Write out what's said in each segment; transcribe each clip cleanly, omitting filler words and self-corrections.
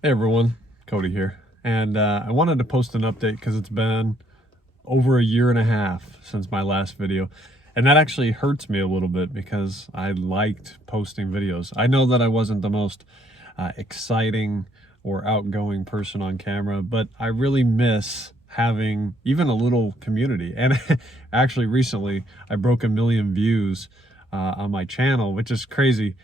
Hey everyone, Cody here. And I wanted to post an update because it's been over a year and a half since my last video. And that actually hurts me a little bit because I liked posting videos. I know that I wasn't the most exciting or outgoing person on camera, but I really miss having even a little community. And actually recently I broke 1 million views on my channel, which is crazy.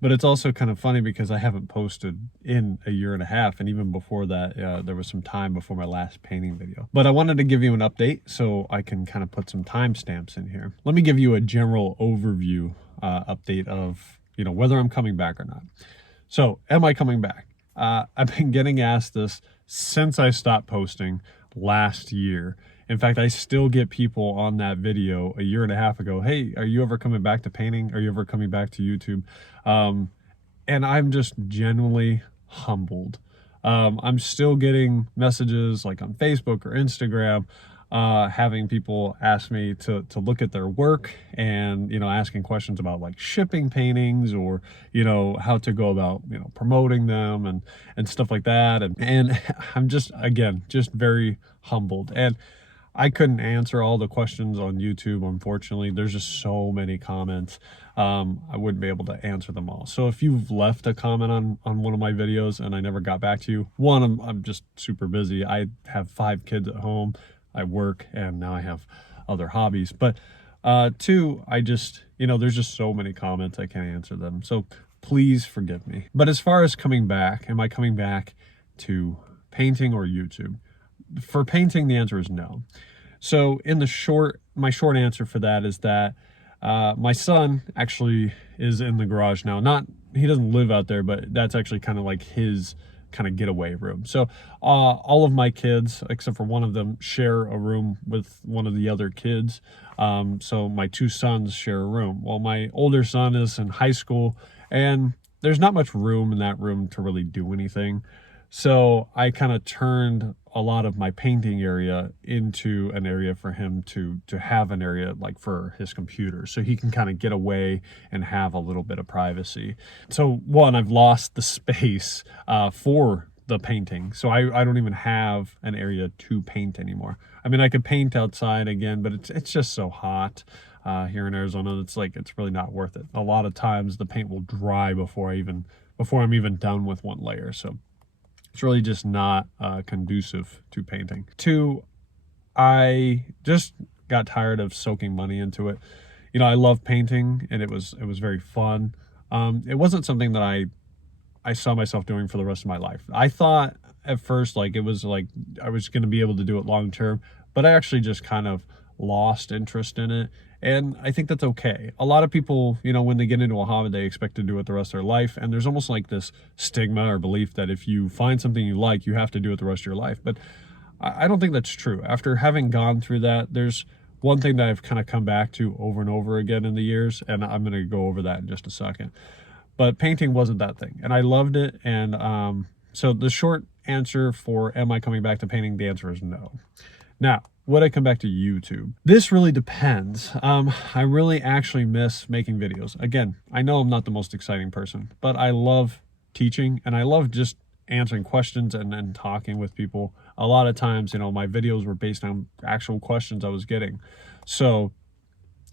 But it's also kind of funny because I haven't posted in a year and a half. And even before that, there was some time before my last painting video. But I wanted to give you an update so I can kind of put some timestamps in here. Let me give you a general overview update of, whether I'm coming back or not. So am I coming back? I've been getting asked this since I stopped posting last year. In fact, I still get people on that video a year and a half ago. Hey, are you ever coming back to painting? Are you ever coming back to YouTube? And I'm just genuinely humbled. I'm still getting messages like on Facebook or Instagram, having people ask me to look at their work and, asking questions about like shipping paintings or, how to go about, promoting them and stuff like that. And I'm just, again, just very humbled. And I couldn't answer all the questions on YouTube, unfortunately. There's just so many comments. I wouldn't be able to answer them all. So if you've left a comment on one of my videos and I never got back to you, one, I'm just super busy. I have 5 kids at home. I work and now I have other hobbies. But two, I just, there's just so many comments I can't answer them. So please forgive me. But as far as coming back, am I coming back to painting or YouTube? For painting, the answer is no. So in my short answer for that is that my son actually is in the garage now. He doesn't live out there, but that's actually kind of like his kind of getaway room. So all of my kids, except for one of them, share a room with one of the other kids. So my 2 sons share a room. Well, my older son is in high school, and there's not much room in that room to really do anything. So I kind of turned a lot of my painting area into an area for him to have an area like for his computer, so he can kind of get away and have a little bit of privacy. So one, I've lost the space for the painting, so I don't even have an area to paint anymore. I mean, I could paint outside again, but it's just so hot here in Arizona. It's really not worth it. A lot of times the paint will dry before I'm even done with one layer. So it's really just not conducive to painting. 2, I just got tired of soaking money into it. I love painting and it was very fun. It wasn't something that I saw myself doing for the rest of my life. I thought at first like it was like I was going to be able to do it long term, but I actually just kind of lost interest in it. And I think that's okay. A lot of people, when they get into a hobby, they expect to do it the rest of their life. And there's almost like this stigma or belief that if you find something you like, you have to do it the rest of your life. But I don't think that's true. After having gone through that, there's one thing that I've kind of come back to over and over again in the years, and I'm going to go over that in just a second. But painting wasn't that thing, and I loved it. And so the short answer for am I coming back to painting, the answer is no. Now, would I come back to YouTube? This really depends. I really actually miss making videos. Again, I know I'm not the most exciting person, but I love teaching and I love just answering questions and talking with people. A lot of times, my videos were based on actual questions I was getting. So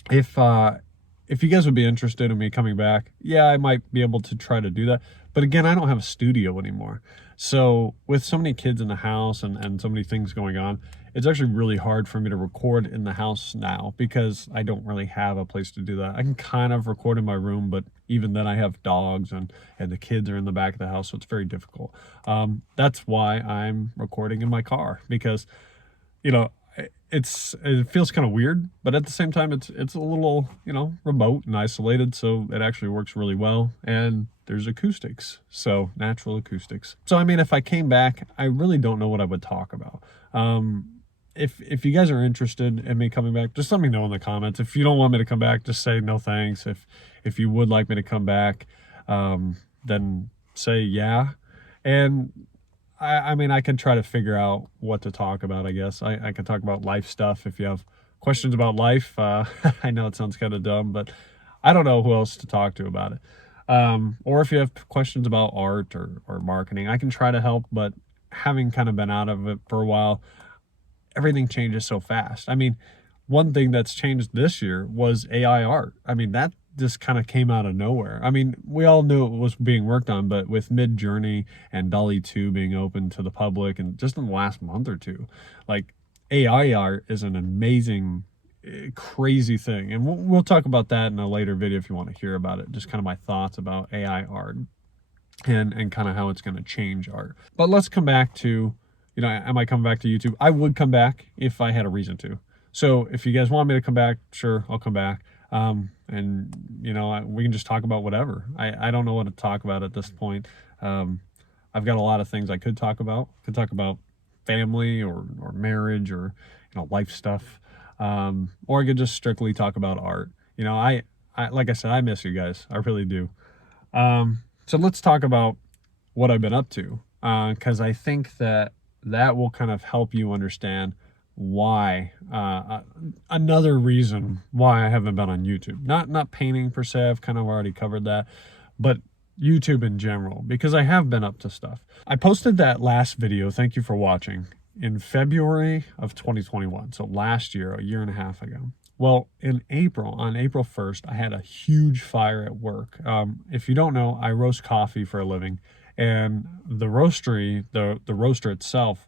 if you guys would be interested in me coming back, yeah, I might be able to try to do that. But again, I don't have a studio anymore. So with so many kids in the house and so many things going on, it's actually really hard for me to record in the house now because I don't really have a place to do that. I can kind of record in my room, but even then I have dogs and the kids are in the back of the house, so it's very difficult. That's why I'm recording in my car because, it feels kind of weird, but at the same time, it's a little, remote and isolated. So it actually works really well. And there's acoustics, so natural acoustics. So, I mean, if I came back, I really don't know what I would talk about. If you guys are interested in me coming back, just let me know in the comments. If you don't want me to come back, just say no thanks. If you would like me to come back, then say yeah. And I mean, I can try to figure out what to talk about, I guess. I can talk about life stuff if you have questions about life. I know it sounds kind of dumb, but I don't know who else to talk to about it. Or if you have questions about art or marketing, I can try to help, but having kind of been out of it for a while, everything changes so fast. I mean, one thing that's changed this year was AI art. I mean, that just kind of came out of nowhere. I mean, we all knew it was being worked on, but with Mid-Journey and DALL-E 2 being open to the public and just in the last month or two, like AI art is an amazing, crazy thing. And we'll talk about that in a later video if you want to hear about it, just kind of my thoughts about AI art and kind of how it's going to change art. But let's come back to, you know, am I coming back to YouTube? I would come back if I had a reason to. So if you guys want me to come back, sure, I'll come back. And, you know, we can just talk about whatever. I don't know what to talk about at this point. I've got a lot of things I could talk about. Could talk about family or marriage or, you know, life stuff. Or I could just strictly talk about art. You know, I like I said, I miss you guys. I really do. So let's talk about what I've been up to, because I think that will kind of help you understand why, another reason why I haven't been on YouTube. Not painting per se, I've kind of already covered that, but YouTube in general, because I have been up to stuff. I posted that last video, thank you for watching, in February of 2021, so last year, a year and a half ago. Well, on April 1st, I had a huge fire at work. If you don't know, I roast coffee for a living, and the roastery, the roaster itself,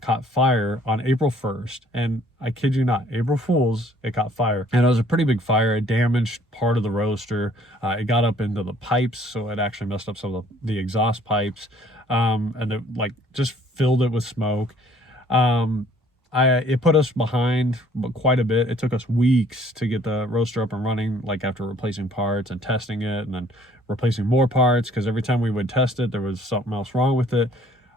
caught fire on April 1st. And I kid you not, April Fool's, it caught fire. And it was a pretty big fire. It damaged part of the roaster. It got up into the pipes, so it actually messed up some of the exhaust pipes. And it like just filled it with smoke. It put us behind quite a bit. It took us weeks to get the roaster up and running, like after replacing parts and testing it and then replacing more parts, because every time we would test it, there was something else wrong with it.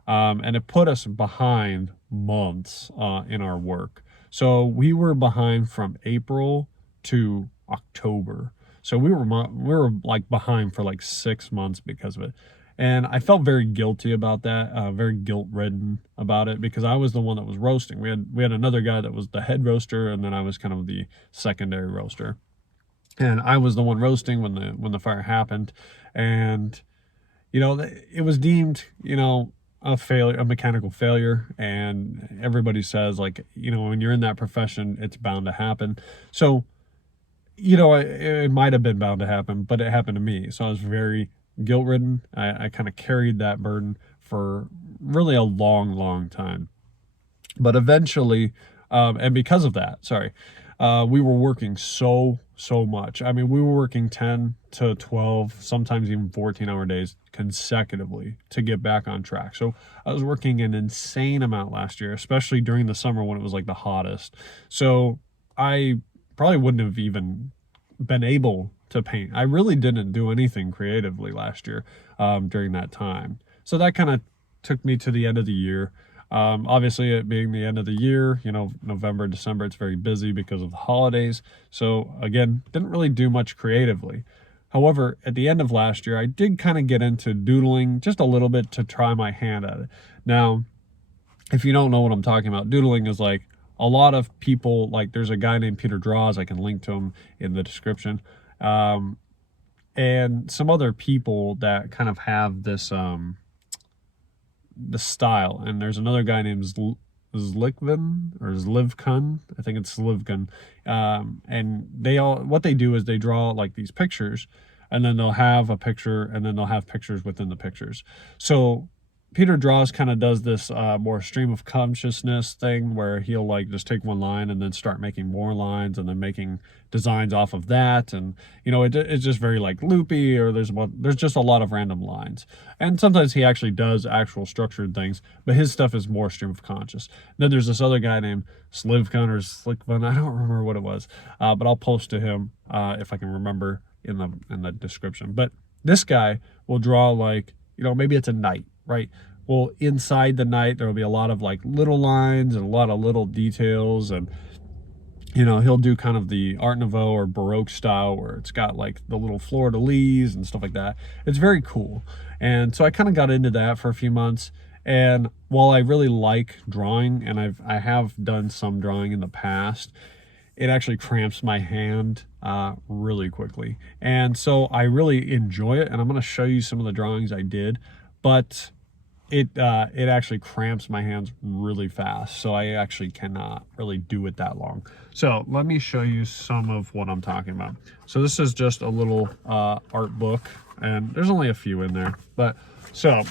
And it put us behind months in our work. So we were behind from April to October. So we were like behind for like 6 months because of it. And I felt very guilty about that, very guilt-ridden about it, because I was the one that was roasting. We had another guy that was the head roaster, and then I was kind of the secondary roaster. And I was the one roasting when the fire happened. And, you know, it was deemed, you know, a failure, a mechanical failure. And everybody says, like, you know, when you're in that profession, it's bound to happen. So, you know, it might have been bound to happen, but it happened to me. So I was very guilt-ridden. I kind of carried that burden for really a long time. But eventually, and because of that, we were working so much. I mean, we were working 10 to 12, sometimes even 14-hour days consecutively to get back on track. So I was working an insane amount last year, especially during the summer when it was like the hottest. So I probably wouldn't have even been able to paint. I really didn't do anything creatively last year during that time. So that kind of took me to the end of the year. Obviously, it being the end of the year, you know, November, December, it's very busy because of the holidays. So again, didn't really do much creatively. However, at the end of last year, I did kind of get into doodling just a little bit to try my hand at it. Now, if you don't know what I'm talking about, doodling is like a lot of people, like there's a guy named Peter Draws, I can link to him in the description, and some other people that kind of have this the style. And there's another guy named Zlikvin or Zlivkun, I think it's Zlivkun, and what they do is they draw like these pictures, and then they'll have a picture, and then they'll have pictures within the pictures. So Peter Draws kind of does this more stream of consciousness thing where he'll like just take one line and then start making more lines and then making designs off of that. And, you know, it's just very like loopy, or there's just a lot of random lines. And sometimes he actually does actual structured things, but his stuff is more stream of conscious. Then there's this other guy named Slivkun or Slickvun. I don't remember what it was, but I'll post to him if I can remember in the description. But this guy will draw like, you know, maybe it's a night, right? Well, inside the night, there will be a lot of like little lines and a lot of little details. And, you know, he'll do kind of the Art Nouveau or Baroque style where it's got like the little fleur-de-lis and stuff like that. It's very cool. And so I kind of got into that for a few months. And while I really like drawing, and I have done some drawing in the past, it actually cramps my hand really quickly. And so I really enjoy it, and I'm going to show you some of the drawings I did, but it actually cramps my hands really fast, so I actually cannot really do it that long. So let me show you some of what I'm talking about. So this is just a little art book, and there's only a few in there, but so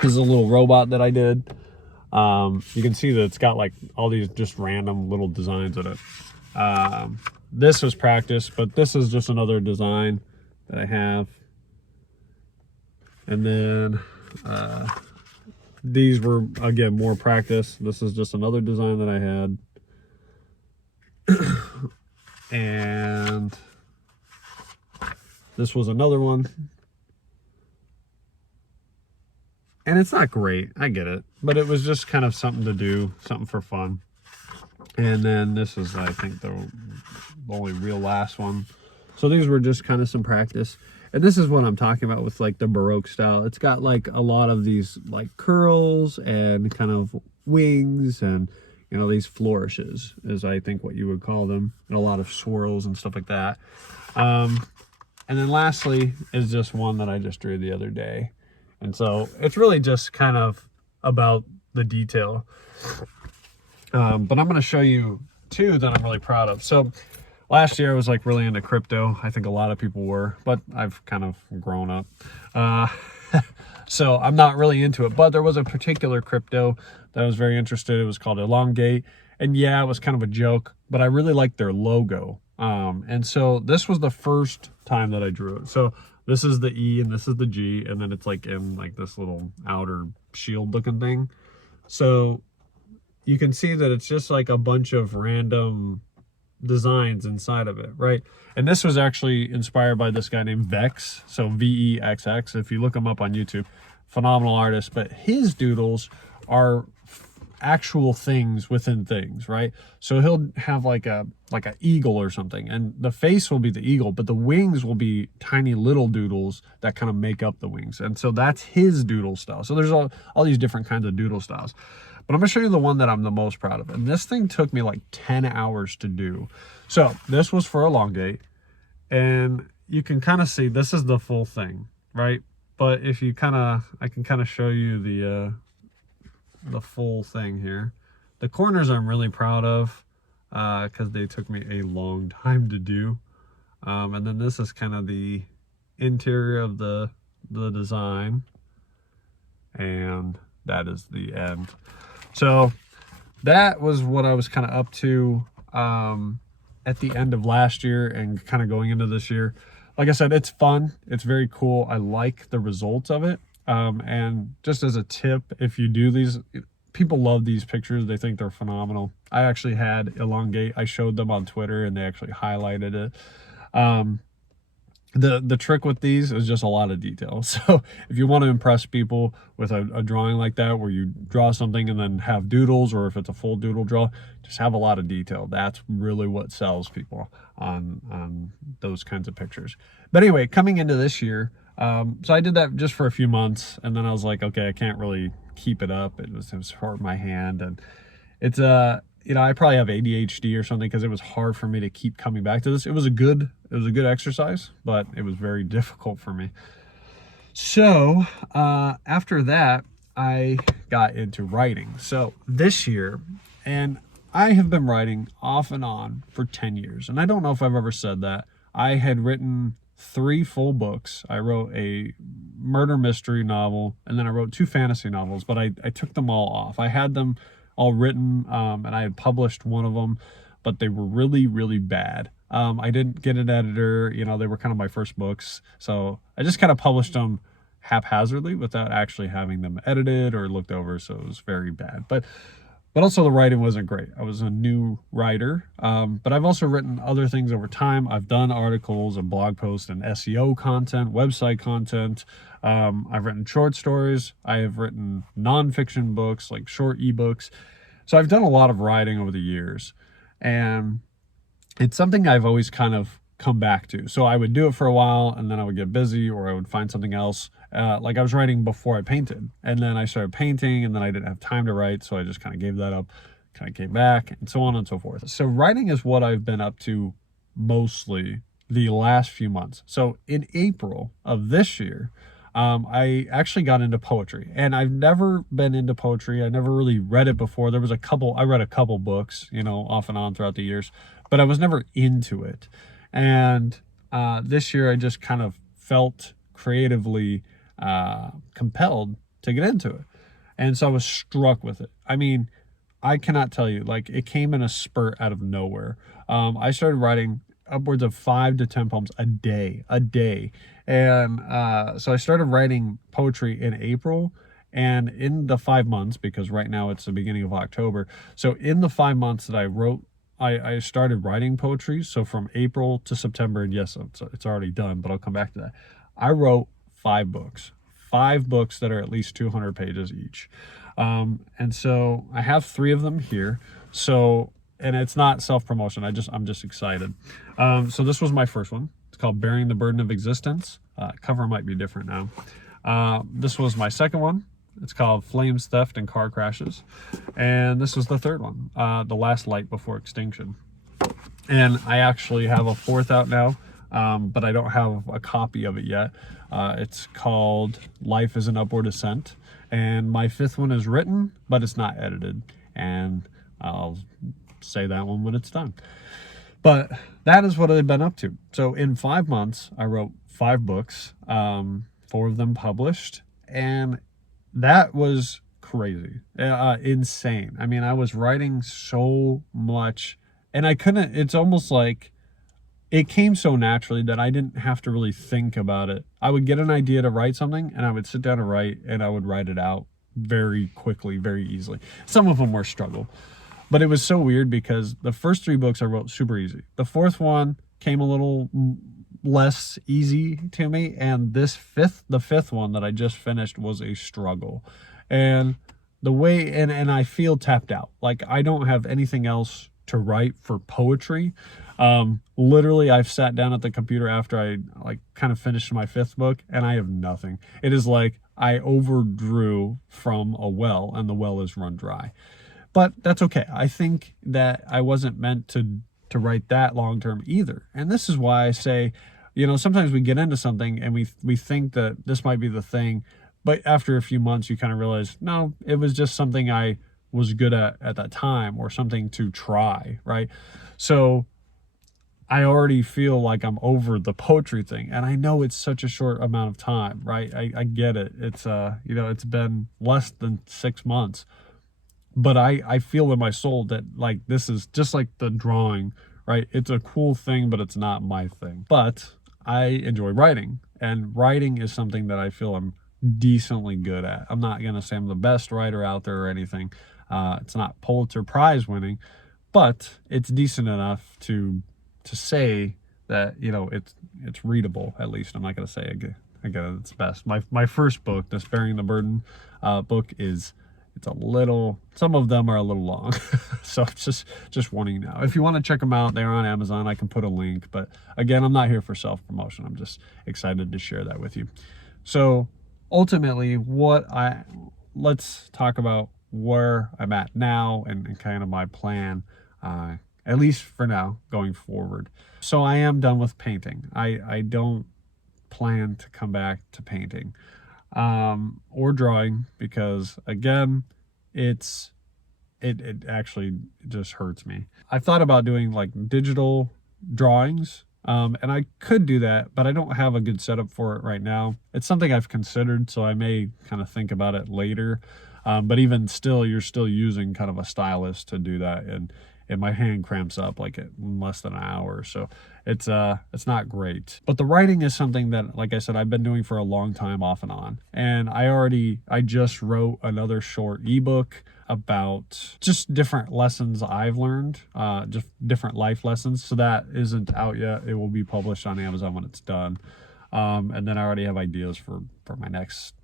this is a little robot that I did. You can see that it's got like all these just random little designs in it. This was practice, but this is just another design that I have. And then these were, again, more practice. This is just another design that I had. And this was another one. And it's not great, I get it, but it was just kind of something to do, something for fun. And then this is, I think, the only real last one. So these were just kind of some practice. And this is what I'm talking about with like the Baroque style. It's got like a lot of these like curls and kind of wings and, you know, these flourishes is I think what you would call them, and a lot of swirls and stuff like that. And then lastly is just one that I just drew the other day. And so it's really just kind of about the detail. But I'm going to show you two that I'm really proud of. So last year I was like really into crypto. I think a lot of people were, but I've kind of grown up. So I'm not really into it, but there was a particular crypto that I was very interested in. It was called Elongate. And yeah, it was kind of a joke, but I really liked their logo. And so this was the first time that I drew it. So this is the E and this is the G, and then it's like in like this little outer shield looking thing. So you can see that it's just like a bunch of random designs inside of it, right? And this was actually inspired by this guy named Vex, so VEXX. If you look him up on YouTube, phenomenal artist, but his doodles are actual things within things, right? So he'll have like an eagle or something, and the face will be the eagle, but the wings will be tiny little doodles that kind of make up the wings. And so that's his doodle style. So there's all these different kinds of doodle styles. But I'm gonna show you the one that I'm the most proud of. And this thing took me like 10 hours to do. So this was for Elongate. And you can kind of see, this is the full thing, right? But if you I can kind of show you the full thing here. The corners I'm really proud of because they took me a long time to do. And then this is kind of the interior of the design. And that is the end. So that was what I was kind of up to at the end of last year and kind of going into this year. Like I said, it's fun. It's very cool. I like the results of it. And just as a tip, if you do these, people love these pictures. They think they're phenomenal. I actually had Elongate. I showed them on Twitter and they actually highlighted it. The trick with these is just a lot of detail. So if you want to impress people with a drawing like that, where you draw something and then have doodles, or if it's a full doodle draw, just have a lot of detail. That's really what sells people on those kinds of pictures. But anyway, coming into this year, so I did that just for a few months, and then I was like, okay, I can't really keep it up. It was hurting my hand, and it's you know, I probably have ADHD or something, because it was hard for me to keep coming back to this. It was a good exercise, but it was very difficult for me. So after that, I got into writing. So this year, and I have been writing off and on for 10 years. And I don't know if I've ever said that. I had written 3 full books. I wrote a murder mystery novel, and then I wrote 2 fantasy novels, but I took them all off. I had them all written, and I had published one of them, but they were really, really bad. I didn't get an editor, you know, they were kind of my first books. So I just kind of published them haphazardly without actually having them edited or looked over. So it was very bad. But also the writing wasn't great. I was a new writer, but I've also written other things over time. I've done articles and blog posts and SEO content, website content. I've written short stories. I have written nonfiction books, like short ebooks. So I've done a lot of writing over the years, and it's something I've always kind of come back to. So I would do it for a while, and then I would get busy, or I would find something else. Like I was writing before I painted, and then I started painting, and then I didn't have time to write, so I just kind of gave that up. kind of came back, and so on and so forth. So writing is what I've been up to mostly the last few months. So in April of this year, I actually got into poetry, and I've never been into poetry. I never really read it before. There was I read a couple books, you know, off and on throughout the years, but I was never into it. And this year I just kind of felt creatively compelled to get into it. And so I was struck with it. I mean, I cannot tell you, like, it came in a spurt out of nowhere. I started writing upwards of 5 to 10 poems a day. And so I started writing poetry in April, and in the 5 months, because right now it's the beginning of October. So in the 5 months that I wrote, I started writing poetry. So from April to September, and yes, it's already done, but I'll come back to that. I wrote 5 books that are at least 200 pages each. And so I have 3 of them here. So, and it's not self-promotion. I'm just excited. So this was my first one. It's called Bearing the Burden of Existence. Cover might be different now. This was my second one. It's called Flames, Theft, and Car Crashes. And this was the third one, The Last Light Before Extinction. And I actually have a 4th out now, but I don't have a copy of it yet. It's called Life is an Upward Ascent. And my 5th one is written, but it's not edited. And I'll say that one when it's done. But that is what I've been up to. So in 5 months, I wrote 5 books, 4 of them published. And that was crazy, insane. I mean, I was writing so much, and I couldn't, it's almost like it came so naturally that I didn't have to really think about it. I would get an idea to write something, and I would sit down and write, and I would write it out very quickly, very easily. Some of them were struggle, but it was so weird because the first 3 books I wrote super easy. The 4th one came a little less easy to me, and the 5th one that I just finished was a struggle. And the way, and I feel tapped out. Like, I don't have anything else to write for poetry. Literally, I've sat down at the computer after I kind of finished my 5th book, and I have nothing. It is like I overdrew from a well, and the well is run dry. But that's okay. I think that I wasn't meant to write that long term either. And this is why I say, you know, sometimes we get into something and we think that this might be the thing, but after a few months you kind of realize, no, it was just something I was good at that time, or something to try, right? So I already feel like I'm over the poetry thing, and I know it's such a short amount of time, right? I get it. It's you know, it's been less than 6 months. But I feel in my soul that, like, this is just like the drawing, right? It's a cool thing, but it's not my thing. But I enjoy writing, and writing is something that I feel I'm decently good at. I'm not going to say I'm the best writer out there or anything. It's not Pulitzer Prize winning, but it's decent enough to say that, you know, it's readable, at least. I'm not going to say again it's best. My first book, this Bearing the Burden book, it's a little, some of them are a little long. So it's just warning now. If you want to check them out, they're on Amazon. I can put a link. But again, I'm not here for self-promotion. I'm just excited to share that with you. So ultimately, let's talk about where I'm at now and kind of my plan, at least for now, going forward. So I am done with painting. I don't plan to come back to painting. Or drawing, because again, it actually just hurts me. I've thought about doing like digital drawings, and I could do that, but I don't have a good setup for it right now. It's something I've considered, so I may kind of think about it later. But even still, you're still using kind of a stylus to do that, and my hand cramps up like in less than an hour. So it's not great. But the writing is something that, like I said, I've been doing for a long time off and on. And I just wrote another short ebook about just different lessons I've learned, just different life lessons. So that isn't out yet. It will be published on Amazon when it's done. And then I already have ideas for my next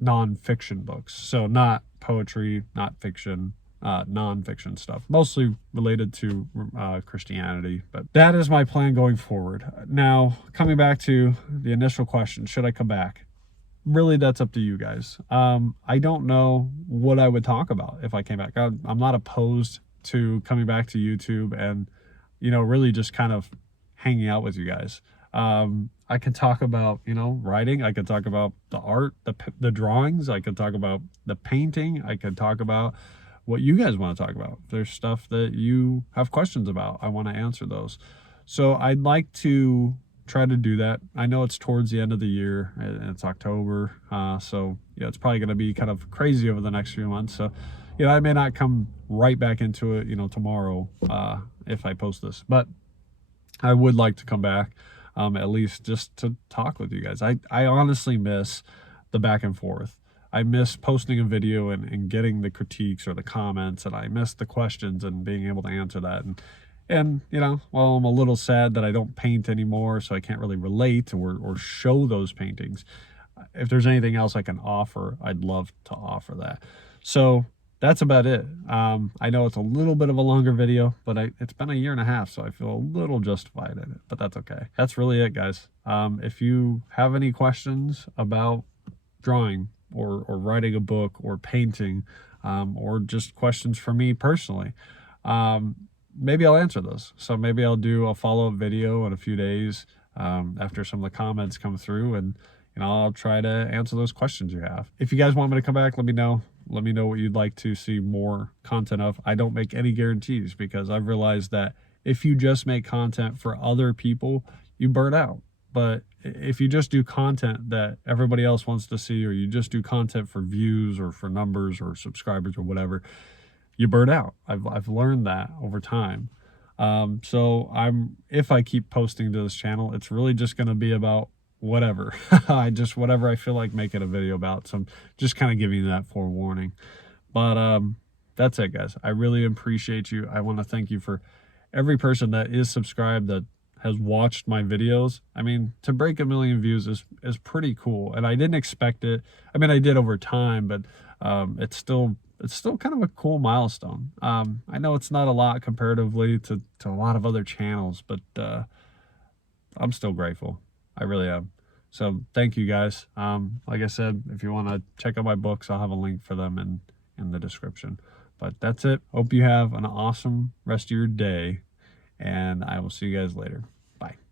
non-fiction books. So not poetry, not fiction, non-fiction stuff, mostly related to Christianity. But that is my plan going forward. Now, coming back to the initial question, should I come back? really, that's up to you guys. I don't know what I would talk about if I came back. I'm not opposed to coming back to YouTube and, really just kind of hanging out with you guys. I could talk about, writing. I could talk about the art, the drawings. I could talk about the painting. I could talk about what you guys want to talk about. If there's stuff that you have questions about, I want to answer those. So I'd like to try to do that. I know it's towards the end of the year and it's October. So yeah, it's probably going to be kind of crazy over the next few months. So, I may not come right back into it, tomorrow, if I post this, but I would like to come back, at least just to talk with you guys. I honestly miss the back and forth. I miss posting a video and getting the critiques or the comments, and I miss the questions and being able to answer that. And well, I'm a little sad that I don't paint anymore, so I can't really relate or show those paintings. If there's anything else I can offer, I'd love to offer that. So that's about it. I know it's a little bit of a longer video, but it's been a year and a half, so I feel a little justified in it, but that's okay. That's really it, guys. If you have any questions about drawing or writing a book or painting, or just questions for me personally, maybe I'll answer those. So maybe I'll do a follow-up video in a few days, after some of the comments come through, and I'll try to answer those questions you have. If you guys want me to come back, let me know. Let me know what you'd like to see more content of. I don't make any guarantees, because I've realized that if you just make content for other people, you burn out. But if you just do content that everybody else wants to see, or you just do content for views or for numbers or subscribers or whatever, you burn out. I've learned that over time. So if I keep posting to this channel, it's really just going to be about whatever. Whatever I feel like making a video about. So I'm just kind of giving you that forewarning. But that's it, guys. I really appreciate you. I want to thank you for every person that is subscribed, that has watched my videos. I mean, to break 1 million views is pretty cool, and I didn't expect it. I mean, I did over time, but it's still kind of a cool milestone. I know it's not a lot comparatively to a lot of other channels, but I'm still grateful. I really am. So thank you, guys. Like I said, if you want to check out my books, I'll have a link for them in the description. But that's it. Hope you have an awesome rest of your day, and I will see you guys later. Bye.